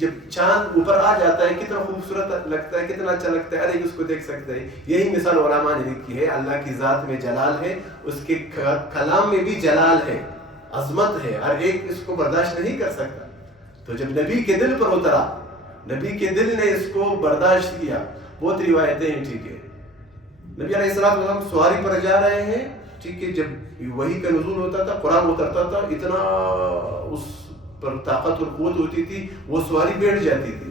جب چاند اوپر آ جاتا ہے کتنا خوبصورت لگتا ہے، کتنا اچھا لگتا ہے، ارے اس کو دیکھ سکتا ہے. یہی مثال علماء نے لکھی ہے. اللہ کی ذات میں جلال ہے، اس کے کلام میں بھی جلال ہے، عظمت ہے، ہر ایک اس کو برداشت نہیں کر سکتا. تو جب نبی کے دل پر اترا، نبی کے دل نے اس کو برداشت کیا. بہت روایتیں ہیں، ٹھیک ہے. نبی علیہ السلام سواری پر جا رہے ہیں، ٹھیک ہے. جب وحی کا نزول ہوتا تھا، قرآن اترتا تھا، اتنا اس پر طاقت اور قوت ہوتی تھی، وہ سواری بیٹھ جاتی تھی،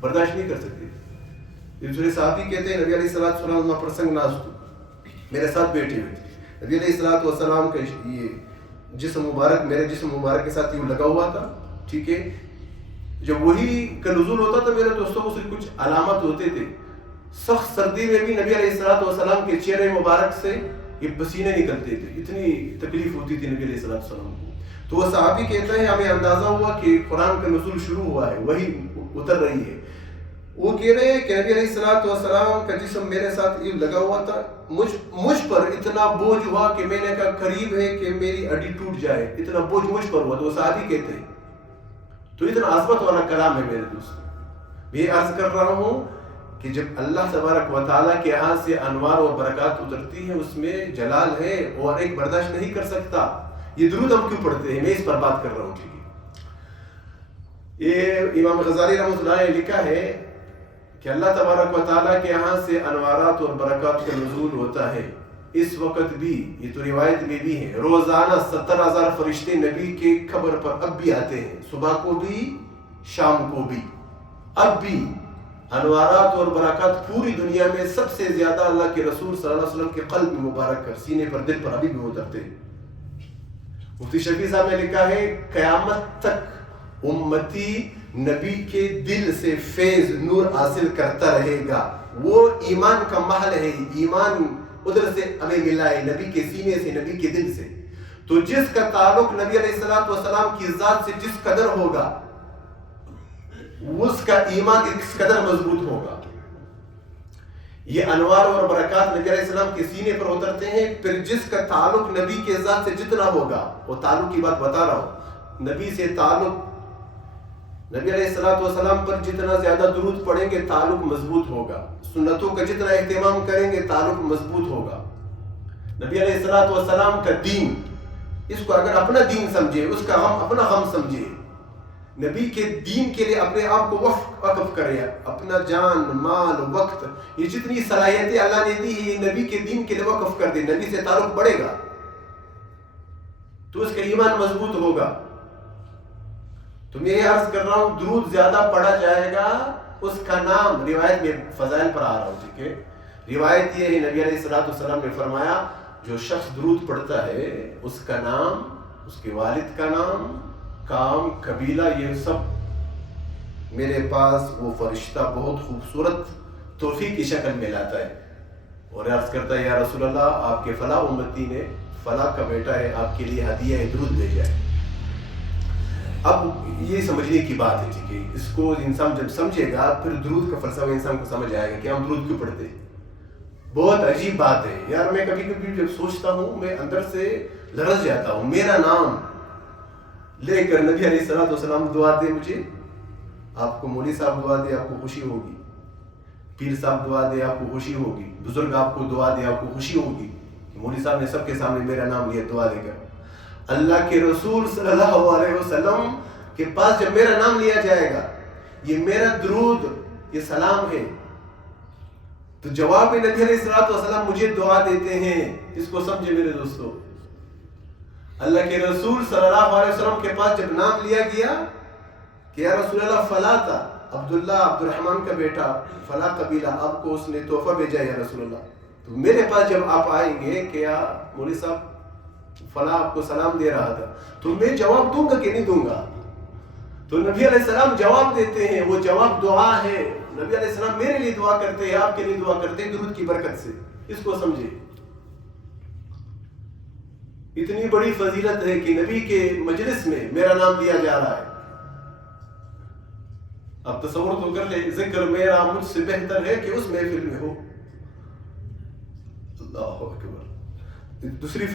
برداشت نہیں کر سکتی. دوسرے صحابی کہتے ہیں نبی علیہ السلام پرسنگ ناستو، میرے ساتھ بیٹھے ہوئے تھے. نبی علیہ السلام کا یہ جسم مبارک میرے جسم مبارک کے ساتھ یوں لگا ہوا تھا، ٹھیک ہے. جب وہی کا نزول ہوتا تھا میرے دوستوں کو کچھ علامت ہوتے تھے. سخت سردی میں بھی نبی علیہ السلام کے چہرے مبارک سے یہ پسینے نکلتے تھے، اتنی تکلیف ہوتی تھی نبی علیہ السلام کو. تو وہ صحابی کہتا ہے ہمیں اندازہ ہوا کہ قرآن کا نزول شروع ہوا ہے، وہی اتر رہی ہے. وہ کہہ رہے ہیں کہ نبی علیہ السلام کا جسم میرے ساتھ یہ لگا ہوا تھا، مجھ پر اتنا بوجھ ہوا کہ میں نے کہا قریب ہے کہ میری ہڈی ٹوٹ جائے، اتنا بوجھ مجھ پر ہوا. تو وہ صحابی کہتے ہیں. تو اتنا عظمت والا کلام ہے میرے دوستوں. میں یہ عرض کر رہا ہوں کہ جب اللہ تبارک و تعالیٰ کے ہاں سے انوار اور برکات اترتی ہیں، اس میں جلال ہے اور ایک برداشت نہیں کر سکتا. یہ درود ہم کیوں پڑھتے ہیں، میں اس پر بات کر رہا ہوں. ٹھیک ہے. یہ امام غزالی رحمۃ اللہ نے لکھا ہے کہ اللہ تبارک و تعالیٰ کے ہاں سے انوارات اور برکات کا نزول ہوتا ہے. اس وقت بھی، یہ تو روایت میں بھی ہے، روزانہ 70,000 فرشتے نبی کے قبر پر اب بھی آتے ہیں، صبح کو بھی شام کو بھی. اب بھی انوارات اور برکات پوری دنیا میں سب سے زیادہ اللہ کے رسول صلی اللہ علیہ وسلم کے قلب مبارک پر، سینے پر، دل پر ابھی بھی اترتے ہیں. مفتی شفیع صاحب نے لکھا ہے قیامت تک امتی نبی کے دل سے فیض نور حاصل کرتا رہے گا. وہ ایمان کا محل ہے، ایمان ادھر سے ہمیں ملا ہے، نبی کے سینے سے، نبی کے دل سے. تو جس کا تعلق نبی علیہ السلام کی ذات سے جس قدر ہوگا، اس کا ایمان اس قدر مضبوط ہوگا. یہ انوار اور برکات نبی علیہ السلام کے سینے پر اترتے ہیں. پھر جس کا تعلق نبی کے ذات سے جتنا ہوگا، وہ تعلق کی بات بتا رہا ہوں، نبی سے تعلق، نبی علیہ السلام پر جتنا زیادہ درود پڑھیں گے تعلق مضبوط ہوگا. سنتوں کا جتنا اہتمام کریں گے تعلق مضبوط ہوگا. نبی علیہ السلام کا دین، اس کو اگر اپنا دین سمجھے، اس کا غم اپنا غم سمجھے، نبی کے دین کے لیے اپنے آپ کو وقف کرے، اپنا جان، مال، وقت، یہ جتنی صلاحیتیں اللہ نے دی یہ نبی کے دین کے لیے وقف کر دے، نبی سے تعلق بڑھے گا تو اس کا ایمان مضبوط ہوگا. تو میں یہ عرض کر رہا ہوں درود زیادہ پڑھا جائے گا، اس کا نام روایت میں فضائل پر آ رہا ہوں. ٹھیک ہے. روایت یہ ہے نبی علیہ السلام نے فرمایا جو شخص درود پڑھتا ہے اس کا نام، اس کے والد کا نام، کام، قبیلہ، یہ سب میرے پاس وہ فرشتہ بہت خوبصورت تحفے کی شکل میں لاتا ہے اور عرض کرتا ہے یا رسول اللہ آپ کے فلاں امتی نے فلاں کا بیٹا ہے، آپ کے لیے ہدیہ درود بھیجا ہے. اب یہ سمجھنے کی بات ہے. ٹھیک ہے. اس کو انسان جب سمجھے گا پھر درود کا فلسفہ انسان کو سمجھ آئے گا کہ ہم درود کیوں پڑھتے ہیں. بہت عجیب بات ہے یار. میں کبھی کبھی جب سوچتا ہوں میں اندر سے لرز جاتا ہوں. میرا نام لے کر نبی علیہ السلام دعا دے مجھے، آپ کو مولوی صاحب دعا دے آپ کو خوشی ہوگی، پیر صاحب دعا دے آپ کو خوشی ہوگی، بزرگ آپ کو دعا دے آپ کو خوشی ہوگی. مولوی صاحب نے سب کے سامنے میرا نام لیا دعا دے کر. اللہ کے رسول صلی اللہ علیہ وسلم کے پاس جب میرا نام لیا جائے گا، یہ میرا درود، یہ سلام ہے، تو جواب میں نبی علیہ السلام مجھے دعا دیتے ہیں. اس کو سمجھے میرے دوستو. اللہ کے رسول صلی اللہ علیہ وسلم کے پاس جب نام لیا گیا کہ یا رسول اللہ فلاں تھا، عبداللہ عبد الرحمن کا بیٹا، فلاں قبیلہ، آپ کو اس نے تحفہ بھیجا یا رسول اللہ. تو میرے پاس جب آپ آئیں گے کہ یا مولوی صاحب فلاں آپ کو سلام دے رہا تھا، تو میں جواب دوں گا کہ نہیں دوں گا؟ تو نبی علیہ السلام جواب دیتے ہیں. وہ جواب دعا ہے. نبی علیہ السلام میرے لیے دعا کرتے ہیں، آپ کے لیے دعا کرتے ہیں درود کی برکت سے. اس کو سمجھے. اتنی بڑی فضیلت ہے کہ نبی کے مجلس میں میرا نام لیا جا رہا ہے. اب تصور تو کر لے، ذکر میرا مجھ سے بہتر ہے کہ اس محفل میں ہو. اللہ اکبر. دوسری